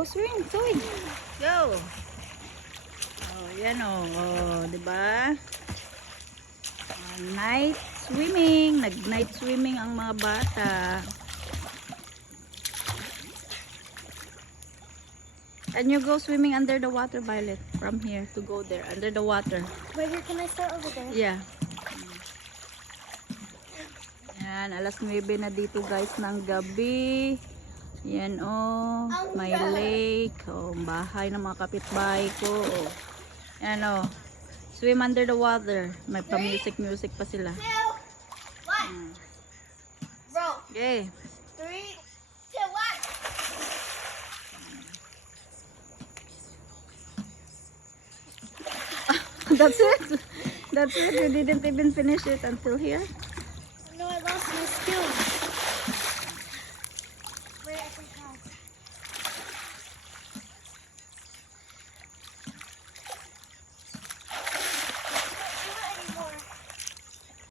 Go swim, Zoe. Go. Oh, yan oh. Oh, diba? Night swimming. Nag-night swimming ang mga bata. Can you go swimming under the water, Violet? From here to go there, under the water. Right here, can I start over there? Yeah. Yan, alas 9 na dito guys ng gabi. Yan oh, may lake. Oh, bahay ng mga kapitbahay ko. Oh. Yan oh, swim under the water. May pa-music pa sila. 2, 1. Roll. Okay. 3, 2, 1. That's it. That's it. You didn't even finish it until here. No, I lost my skills.